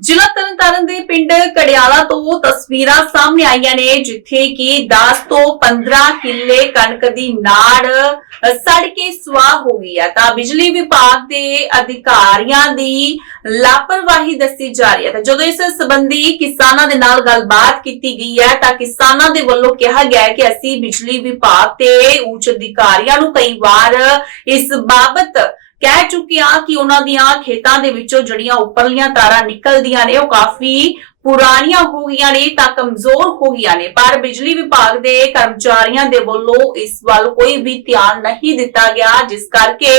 ਜ਼ਿਲ੍ਹਾ ਤਰਨਤਾਰਨ ਦੇ ਪਿੰਡ ਕੜਿਆਲਾ ਤੋਂ ਤਸਵੀਰਾਂ ਸਾਹਮਣੇ ਆਈਆਂ ਨੇ, ਜਿੱਥੇ ਕਿ 10 ਤੋਂ 15 ਕਿੱਲੇ ਕਣਕ ਦੀ ਨਾੜ ਸੜ ਕੇ ਸੁਆਹ ਹੋ ਗਈ ਹੈ ਤਾਂ ਬਿਜਲੀ ਵਿਭਾਗ ਦੇ ਅਧਿਕਾਰੀਆਂ ਦੀ ਲਾਪਰਵਾਹੀ ਦੱਸੀ ਜਾ ਰਹੀ ਹੈ। ਤਾਂ ਜਦੋਂ ਇਸ ਸੰਬੰਧੀ ਕਿਸਾਨਾਂ ਦੇ ਨਾਲ ਗੱਲਬਾਤ ਕੀਤੀ ਗਈ ਹੈ, ਤਾਂ ਕਿਸਾਨਾਂ ਦੇ ਵੱਲੋਂ ਕਿਹਾ ਗਿਆ ਹੈ ਕਿ ਅਸੀਂ ਬਿਜਲੀ ਵਿਭਾਗ ਤੇ ਉੱਚ ਅਧਿਕਾਰੀਆਂ ਨੂੰ ਕਈ ਵਾਰ ਇਸ ਬਾਬਤ ਕਹਿ ਚੁੱਕੇ ਹਾਂ ਕਿ ਉਹਨਾਂ ਦੀਆਂ ਖੇਤਾਂ ਦੇ ਵਿੱਚੋਂ ਜਿਹੜੀਆਂ ਉੱਪਰਲੀਆਂ ਤਾਰਾਂ ਨਿਕਲਦੀਆਂ ਨੇ, ਉਹ ਕਾਫੀ ਪੁਰਾਣੀਆਂ ਹੋ ਗਈਆਂ ਨੇ ਤਾਂ ਕਮਜ਼ੋਰ ਹੋ ਗਈਆਂ ਨੇ। ਪਰ ਬਿਜਲੀ ਵਿਭਾਗ ਦੇ ਕਰਮਚਾਰੀਆਂ ਦੇ ਵੱਲੋਂ ਇਸ ਵੱਲ ਕੋਈ ਵੀ ਧਿਆਨ ਨਹੀਂ ਦਿੱਤਾ ਗਿਆ, ਜਿਸ ਕਰਕੇ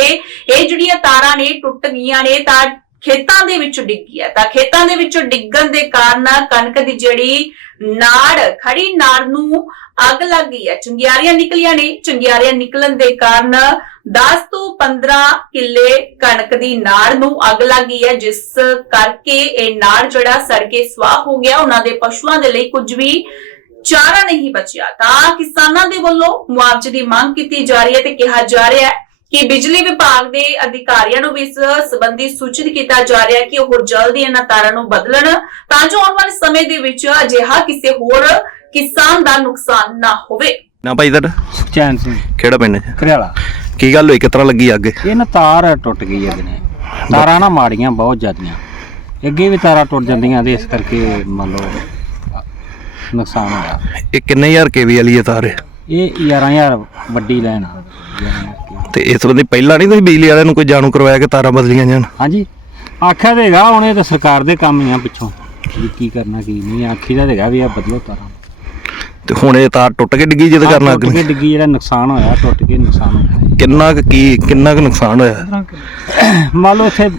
ਇਹ ਜਿਹੜੀਆਂ ਤਾਰਾਂ ਨੇ ਟੁੱਟ ਗਈਆਂ ਨੇ ਤਾਂ ਖੇਤਾਂ ਦੇ ਵਿੱਚ ਡਿੱਗੀ ਹੈ। ਤਾਂ ਖੇਤਾਂ ਦੇ ਵਿੱਚੋਂ ਡਿੱਗਣ ਦੇ ਕਾਰਨ ਕਣਕ ਦੀ ਜਿਹੜੀ ਨਾੜ, ਖੜੀ ਨਾੜ ਨੂੰ ਅੱਗ ਲੱਗ ਗਈ ਹੈ। ਚੰਗਿਆਰੀਆਂ ਨਿਕਲੀਆਂ ਨੇ। ਚੰਗਿਆਰੀਆਂ ਨਿਕਲਣ ਦੇ ਕਾਰਨ 10 ਤੋਂ 15 ਕਿੱਲੇ ਕਣਕ ਦੀ ਨਾੜ ਨੂੰ ਅੱਗ ਲੱਗ ਗਈ ਹੈ ਜਿਸ ਕਰਕੇ ਇਹ ਨਾੜ ਜਿਹੜਾ ਸੜ ਕੇ ਸਵਾਹ ਹੋ ਗਿਆ। ਉਹਨਾਂ ਦੇ ਪਸ਼ੂਆਂ ਦੇ ਲਈ ਕੁਝ ਵੀ ਚਾਰਾ ਨਹੀਂ ਬਚਿਆ। ਤਾਂ ਕਿਸਾਨਾਂ ਦੇ ਵੱਲੋਂ ਮੁਆਵਜ਼ੇ ਦੀ ਮੰਗ ਕੀਤੀ ਜਾ ਰਹੀ ਹੈ ਤੇ ਕਿਹਾ ਜਾ ਰਿਹਾ ਹੈ ਕਿ ਬਿਜਲੀ ਵਿਭਾਗ ਦੇ ਅਧਿਕਾਰੀਆਂ ਨੂੰ ਵੀ ਇਸ ਸੰਬੰਧੀ ਸੂਚਿਤ ਕੀਤਾ ਜਾ ਰਿਹਾ ਹੈ ਕਿ ਉਹ ਜਲਦੀ ਇਹਨਾਂ ਤਾਰਾਂ ਨੂੰ ਬਦਲਣ ਤਾਂ ਜੋ ਆਉਣ ਵਾਲੇ ਸਮੇਂ ਦੇ ਵਿੱਚ ਅਜਿਹਾ ਕਿਸੇ ਹੋਰ ਕਿਸਾਨ ਦਾ ਨੁਕਸਾਨ ਨਾ ਹੋਵੇ। ਨਾ ਭਾਈ ਤੁਹਾਡਾ? ਚੈਨ ਸਿੰਘ। ਕਿਹੜਾ ਪਿੰਡ ਹੈ? ਘਰਿਆਲਾ ਕੀ ਗੱਲ ਹੋਈ? ਕਿਤਰਾ ਲੱਗੀ ਅੱਗ? ਇਹ ਨਾ ਤਾਰ ਟੁੱਟ ਗਈ ਇਹਦੇ ਨੇ ਤਾਰਾਂ ਨਾ ਮਾੜੀਆਂ ਬਹੁਤ ਜ਼ਿਆਦੀਆਂ। ਅੱਗੇ ਵੀ ਤਾਰਾਂ ਟੁੱਟ ਜਾਂਦੀਆਂ ਤੇ ਇਸ ਕਰਕੇ ਮੰਨ ਲਓ ਨੁਕਸਾਨ ਹੋਇਆ। ਇਹ ਕਿੰਨੇ ਹਜ਼ਾਰ ਕੇਵੀ ਵਾਲੀ ਹੈ ਤਾਰ? ਇਹ? ਇਹ 11000 ਵੱਡੀ ਲੈਣ ਆ। 11,000 ਕੀ। ਤੇ ਇਸ ਬੰਦੇ ਪਹਿਲਾਂ ਨਹੀਂ ਤੁਸੀਂ ਬਿਜਲੀ ਵਾਲਿਆਂ ਨੂੰ ਕੋਈ ਜਾਣੂ ਕਰਵਾਇਆ ਕਿ ਤਾਰਾਂ ਬਦਲੀਆਂ ਜਾਣ? ਹਾਂਜੀ। ਆਖਿਆ ਦੇਗਾ ਉਹਨੇ ਤਾਂ ਸਰਕਾਰ ਦੇ ਕੰਮ ਹੀ ਆ ਪਿੱਛੋਂ। ਵੀ ਕੀ ਕਰਨਾ ਕੀ ਨਹੀਂ। ਆਖੀ ਦਾ ਦੇਗਾ ਵੀ ਆ ਬਦਲੋ ਤਾਰਾਂ। ਤੇ ਹੁਣ ਇਹ ਤਾਰ ਟੁੱਟ ਕੇ ਡਿੱਗੀ ਜਿਹਦੇ ਕਾਰਨ ਅੱਗ ਟੁੱਟ ਕੇ ਲੱਗੀ? ਡਿੱਗੀ ਜਿਹੜਾ ਨੁਕਸਾਨ ਹੋਇਆ ਟੁੱਟ ਕੇ ਨੁਕਸਾਨ ਹੋਇਆ ਕਿੰਨਾ ਕੁ ਕੀ ਕਿੰਨਾ ਕੁ ਨੁਕਸਾਨ ਹੋਇਆ ਮੰਨ ਲਓ ਇੱਥੇ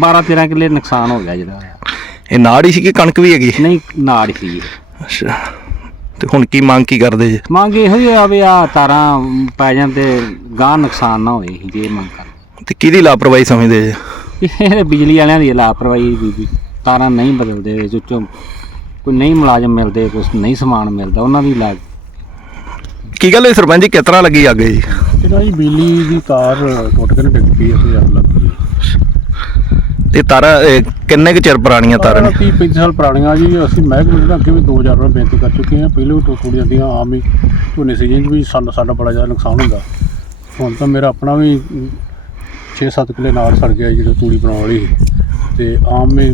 12 13 ਕਿੱਲੇ ਨੁਕਸਾਨ ਹੋ ਗਿਆ ਜਿਹੜਾ। ਇਹ ਨਾੜ ਹੀ ਸੀ ਕਿ ਕਣਕ ਵੀ ਹੈਗੀ ਨਹੀਂ ਨਾੜ ਸੀ। ਅੱਛਾ ਤੇ ਹੁਣ ਕੀ ਮੰਗ ਕੀ ਕਰਦੇ ਜੇ ਮੰਗ ਇਹੋ ਹੀ ਆ ਵੀ ਆ ਤਾਰਾਂ ਪੈ ਜਾਣ ਤੇ ਗਾਂ ਨੁਕਸਾਨ ਨਾ ਹੋਵੇ ਅਸੀਂ ਜੇ ਮੰਗ ਕਰ ਤੇ ਕਿਹਦੀ ਲਾਪਰਵਾਹੀ ਸਮਝਦੇ ਜੇ ਇਹ ਬਿਜਲੀ ਵਾਲਿਆਂ ਦੀ ਲਾਪਰਵਾਹੀ ਵੀ ਤਾਰਾਂ ਨਹੀਂ ਬਦਲਦੇ ਵਿੱਚੋਂ ਕੋਈ ਨਹੀਂ ਮੁਲਾਜ਼ਮ ਮਿਲਦੇ ਕੁਝ ਨਹੀਂ ਸਮਾਨ ਮਿਲਦਾ ਉਹਨਾਂ ਦੀ ਲਾਜ ਕੀ ਗੱਲ ਹੋਈ ਸਰਪੰਚ ਜੀ? ਕਿਤਰਾ ਲੱਗੀ ਅੱਗ ਜੀ? ਇਹਦਾ ਜੀ ਬਿਜਲੀ ਦੀ ਤਾਰ ਟੁੱਟ ਕੇ ਨਾ ਡਿੱਗ ਪਈ ਹੈ ਤੇ ਅੱਗ ਲੱਗ ਗਈ ਤੇ ਤਾਰਾਂ ਇਹ ਕਿੰਨੇ ਕੁ ਚਿਰ ਪੁਰਾਣੀਆਂ ਤਾਰਾਂ ਨੇ? 30 35 ਸਾਲ ਪੁਰਾਣੀਆਂ ਜੀ ਅਸੀਂ ਮਹਿਕਮੇ ਦੇ ਅੱਗੇ ਵੀ 2000 ਰੁਪਏ ਬੇਨਤੀ ਕਰ ਚੁੱਕੇ ਹਾਂ। ਪਹਿਲੇ ਵੀ ਟੁੱਟ ਟੁੱਟ ਜਾਂਦੀਆਂ ਆਮ ਹੀ ਝੋਨੇ ਸੀਜ਼ਨ 'ਚ ਵੀ ਸਾਡਾ ਸਾਡਾ ਬੜਾ ਜ਼ਿਆਦਾ ਨੁਕਸਾਨ ਹੁੰਦਾ। ਹੁਣ ਤਾਂ ਮੇਰਾ ਆਪਣਾ ਵੀ 6-7 ਕਿੱਲੇ ਨਾਲ ਸੜ ਗਿਆ ਜਿਹੜਾ ਤੂੜੀ ਬਣਾਉਣ ਵਾਲੀ ਸੀ। ਤੇ ਆਮ ਹੀ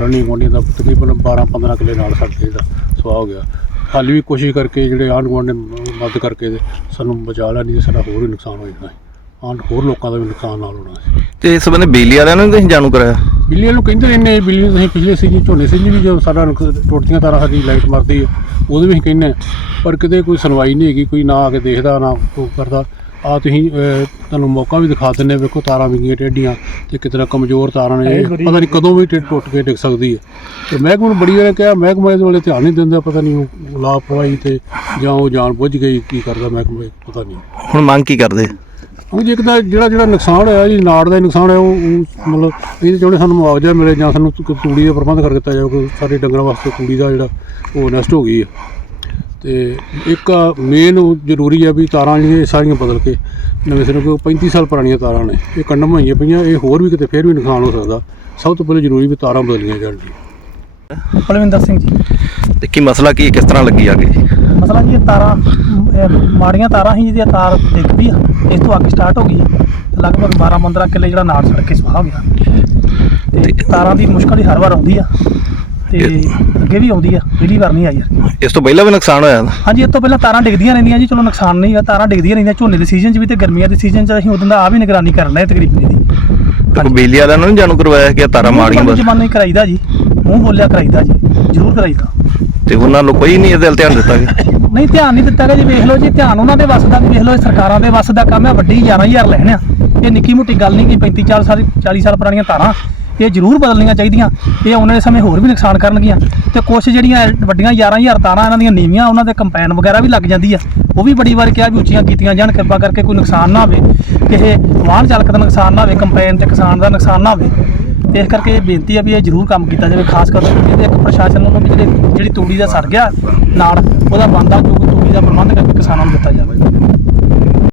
ਰਣੀ ਗੋਂਡੀ ਦਾ ਤਕਰੀਬਨ 12-15 ਕਿੱਲੇ ਨਾਲ ਕੇ ਜਿਹੜਾ ਸੁਆਹ ਹੋ ਗਿਆ। ਹਾਲੇ ਵੀ ਕੋਸ਼ਿਸ਼ ਕਰਕੇ ਜਿਹੜੇ ਆਂਢ ਗੁਆਂਢ ਨੇ ਮਦਦ ਕਰਕੇ ਸਾਨੂੰ ਬਚਾ ਲਿਆ ਨਹੀਂ ਸਾਡਾ ਹੋਰ ਵੀ ਨੁਕਸਾਨ ਹੋ ਜਾਣਾ ਸੀ। ਆਂਢ ਹੋਰ ਲੋਕਾਂ ਦਾ ਵੀ ਨੁਕਸਾਨ ਨਾਲ ਹੋਣਾ ਸੀ। ਤੇ ਇਸ ਬੰਦੇ ਬਿਜਲੀ ਵਾਲਿਆਂ ਨੂੰ ਤੁਸੀਂ ਜਾਣੂ ਕਰਾਇਆ? ਬਿੱਲੀ ਨੂੰ ਕਹਿੰਦੇ ਰਹਿੰਦੇ ਬਿੱਲੀ ਨੂੰ ਤੁਸੀਂ ਪਿਛਲੇ ਸੀਜ਼ਨ ਝੋਨੇ ਸੀਜ਼ਨ ਵੀ ਜਦੋਂ ਸਾਡਾ ਟੁੱਟਦੀਆਂ ਤਾਰਾਂ ਸਾਡੀ ਲਾਈਟ ਮਰਦੀ ਹੈ ਉਹਦੇ ਵੀ ਅਸੀਂ ਕਹਿੰਦੇ ਹਾਂ। ਪਰ ਕਿਤੇ ਕੋਈ ਸੁਣਵਾਈ ਨਹੀਂ ਹੈਗੀ ਕੋਈ ਨਾ ਆ ਕੇ ਦੇਖਦਾ ਨਾ ਕੋਈ ਕਰਦਾ। ਆ ਤੁਸੀਂ ਅਹ, ਤੁਹਾਨੂੰ ਮੌਕਾ ਵੀ ਦਿਖਾ ਦਿੰਨੇ ਵੇਖੋ ਤਾਰਾਂ ਵਿੰਗੀਆਂ ਟੇਡੀਆਂ ਤੇ ਕਿਤਨਾ ਕਮਜ਼ੋਰ ਤਾਰਾਂ ਨੇ ਇਹ। ਪਤਾ ਨਹੀਂ ਕਦੋਂ ਵੀ ਟੁੱਟ ਟੁੱਟ ਕੇ ਡਿੱਗ ਸਕਦੀ ਹੈ। ਤੇ ਮਹਿਕਮੇ ਨੂੰ ਬੜੀ ਵਾਰ ਕਿਹਾ ਮਹਿਕਮਾ ਇਹਦੇ ਵਾਲੇ ਧਿਆਨ ਨਹੀਂ ਦਿੰਦਾ ਪਤਾ ਨਹੀਂ ਉਹ ਲਾਪਰਵਾਹੀ ਤੇ ਜਾਂ ਉਹ ਜਾਣ ਬੁੱਝ ਗਈ ਕੀ ਕਰਦਾ ਮਹਿਕਮਾ ਪਤਾ ਨਹੀਂ। ਹੁਣ ਮੰਗ ਕੀ ਕਰਦੇ? ਉਹ ਜੇ ਕਿਦਾ ਜਿਹੜਾ ਜਿਹੜਾ ਨੁਕਸਾਨ ਹੋਇਆ ਜੀ ਨਾੜ ਦਾ ਹੀ ਨੁਕਸਾਨ ਹੋਇਆ ਉਹ ਉਹ ਮਤਲਬ ਇਹਦੇ ਚਾਹੁੰਦੇ ਸਾਨੂੰ ਮੁਆਵਜ਼ਾ ਮਿਲੇ ਜਾਂ ਸਾਨੂੰ ਤ- ਤੂੜੀ ਦਾ ਪ੍ਰਬੰਧ ਕਰ ਦਿੱਤਾ ਜਾਵੇ ਕੋਈ ਸਾਡੇ ਡੰਗਰਾਂ ਵਾਸਤੇ ਤੂੜੀ ਦਾ ਜਿਹੜਾ ਉਹ ਨਸ਼ਟ ਹੋ ਗਈ ਹੈ। ਤੇ ਇੱਕ ਮੇਨ ਜ਼ਰੂਰੀ ਹੈ ਵੀ ਤਾਰਾਂ ਜਿਹੜੀਆਂ ਇਹ ਸਾਰੀਆਂ ਬਦਲ ਕੇ ਨਵੇਂ ਸਿਰੋਂ ਕਿਉਂਕਿ 35 ਸਾਲ ਪੁਰਾਣੀਆਂ ਤਾਰਾਂ ਨੇ ਇਹ ਕੰਡਮ ਹੋਈਆਂ ਪਈਆਂ ਇਹ ਹੋਰ ਵੀ ਕਿਤੇ ਫੇਰ ਵੀ ਨੁਕਸਾਨ ਹੋ ਸਕਦਾ। ਸਭ ਤੋਂ ਪਹਿਲੇ ਜ਼ਰੂਰੀ ਵੀ ਤਾਰਾਂ ਬਦਲੀਆਂ ਜਾਣ ਜੀ। ਪਲਵਿੰਦਰ ਸਿੰਘ ਜੀ। ਤੇ ਕੀ ਮਸਲਾ ਕੀ ਹੈ? ਕਿਸ ਤਰ੍ਹਾਂ ਲੱਗੀ ਅੱਗ ਜੀ? ਮਸਲਾ ਜੀ ਇਹ ਤਾਰਾਂ ਮਾੜੀਆਂ ਤਾਰਾਂ ਸੀ ਜਿਹਦੀਆਂ ਤਾਰ ਡਿੱਗ ਪਈ ਆ ਇਸ ਤੋਂ ਅੱਗ ਸਟਾਰਟ ਹੋ ਗਈ ਹੈ ਲਗਭਗ 12 15 ਕਿੱਲੇ ਜਿਹੜਾ ਨਾੜ ਸੜ ਕੇ ਸੁਆਹ ਹੋ ਗਿਆ। ਤੇ ਤਾਰਾਂ ਦੀ ਮੁਸ਼ਕਲ ਹੀ ਹਰ ਵਾਰ ਆਉਂਦੀ ਆ। ਤੇ ਅੱਗੇ ਵੀ ਆਉਂਦੀ ਆ ਪਹਿਲੀ ਵਾਰ ਨਹੀਂ ਆਈ ਯਾਰ ਇਸ ਤੋਂ ਪਹਿਲਾਂ ਵੀ ਨੁਕਸਾਨ ਹੋਇਆ? ਹਾਂਜੀ ਇਸ ਤੋਂ ਪਹਿਲਾਂ ਤਾਰਾਂ ਡਿੱਗਦੀਆਂ ਰਹਿੰਦੀਆਂ ਜੀ ਚਲੋ ਨੁਕਸਾਨ ਨਹੀਂ ਆ ਤਾਰਾਂ ਡਿੱਗਦੀਆਂ ਰਹਿੰਦੀਆਂ ਝੋਨੇ ਦੇ ਸੀਜ਼ਨ 'ਚ ਵੀ ਤੇ ਗਰਮੀਆਂ ਦੇ ਸੀਜ਼ਨ 'ਚ ਅਸੀਂ ਉਦੋਂ ਦਾ ਆ ਵੀ ਨਿਗਰਾਨੀ ਕਰਨਾ ਹੈ ਤਕਰੀਬਨ ਇਹਦੀ। ਤੇ ਕੋਈ ਬਿਜਲੀ ਵਾਲਿਆਂ ਨੂੰ ਨਹੀਂ ਜਾਣੂ ਕਰਵਾਇਆ ਕਿ ਇਹ ਤਾਰਾਂ ਮਾੜੀਆਂ ਬਸ? ਜਮਾਨੇ ਕਰਾਈਦਾ ਜੀ ਮੂੰਹ ਬੋਲਿਆ ਕਰਾਈਦਾ ਜੀ ਜ਼ਰੂਰ ਕਰਾਈਦਾ। ਤੇ ਉਹਨਾਂ ਨੂੰ ਕੋਈ ਨਹੀਂ ਇਹਦੇ ਵੱਲ ਧਿਆਨ ਦਿੱਤਾ ਗਿਆ? ਨਹੀਂ ਧਿਆਨ ਨਹੀਂ ਦਿੱਤਾ ਗਿਆ ਜੀ ਵੇਖ ਲਓ ਜੀ ਧਿਆਨ ਉਹਨਾਂ ਦੇ ਵੱਸ ਦਾ ਵੀ ਵੇਖ ਲਓ ਇਹ ਸਰਕਾਰਾਂ ਦੇ ਵੱਸ ਦਾ ਕੰਮ ਹੈ ਵੱਡੀ 11000 ਲੈਣ ਆ। ਇਹ ਨਿੱਕੀ ਮੋਟੀ ਗੱਲ ਨਹੀਂ ਕਿ 35 40 ਸਾਲ 40 ਸਾਲ ਪੁਰਾਣੀਆਂ ਤਾਰਾਂ। ਇਹ ਜ਼ਰੂਰ ਬਦਲਣੀਆਂ ਚਾਹੀਦੀਆਂ, ਇਹ ਆਉਣ ਵਾਲੇ ਸਮੇਂ ਹੋਰ ਵੀ ਨੁਕਸਾਨ ਕਰਨਗੀਆਂ। ਤੇ ਕੁਛ ਜਿਹੜੀਆਂ ਵੱਡੀਆਂ 11000 ਤਾਰਾਂ ਇਹਨਾਂ ਦੀਆਂ ਨੀਵੀਆਂ, ਉਹਨਾਂ ਦੇ ਕੰਪੈਨ ਵਗੈਰਾ ਵੀ ਲੱਗ ਜਾਂਦੀ ਆ। ਉਹ ਵੀ ਬੜੀ ਵਾਰ ਕਿਹਾ ਵੀ ਉੱਚੀਆਂ ਕੀਤੀਆਂ ਜਾਣ, ਕਿਰਪਾ ਕਰਕੇ ਕੋਈ ਨੁਕਸਾਨ ਨਾ ਹੋਵੇ ਕਿਸੇ ਵਾਹਨ ਚਾਲਕ ਦਾ ਨੁਕਸਾਨ ਨਾ ਹੋਵੇ, ਕੰਪੈਨ ਤੇ ਕਿਸਾਨ ਦਾ ਨੁਕਸਾਨ ਨਾ ਹੋਵੇ। ਇਸ ਕਰਕੇ ਇਹ ਬੇਨਤੀ ਆ ਵੀ ਇਹ ਜ਼ਰੂਰ ਕੰਮ ਕੀਤਾ ਜਾਵੇ, ਖਾਸ ਕਰਕੇ ਇਹਦੇ ਇੱਕ ਪ੍ਰਸ਼ਾਸਨ ਵੱਲੋਂ ਵੀ ਜਿਹੜੇ, ਜਿਹੜੀ ਤੂੜੀ ਦਾ ਸੜ ਗਿਆ ਨਾਲ, ਉਹਦਾ ਬੰਦਾ ਜੋ ਤੂੜੀ ਦਾ ਪ੍ਰਬੰਧ ਕਰਕੇ ਕਿਸਾਨਾਂ ਨੂੰ ਦਿੱਤਾ ਜਾਵੇ।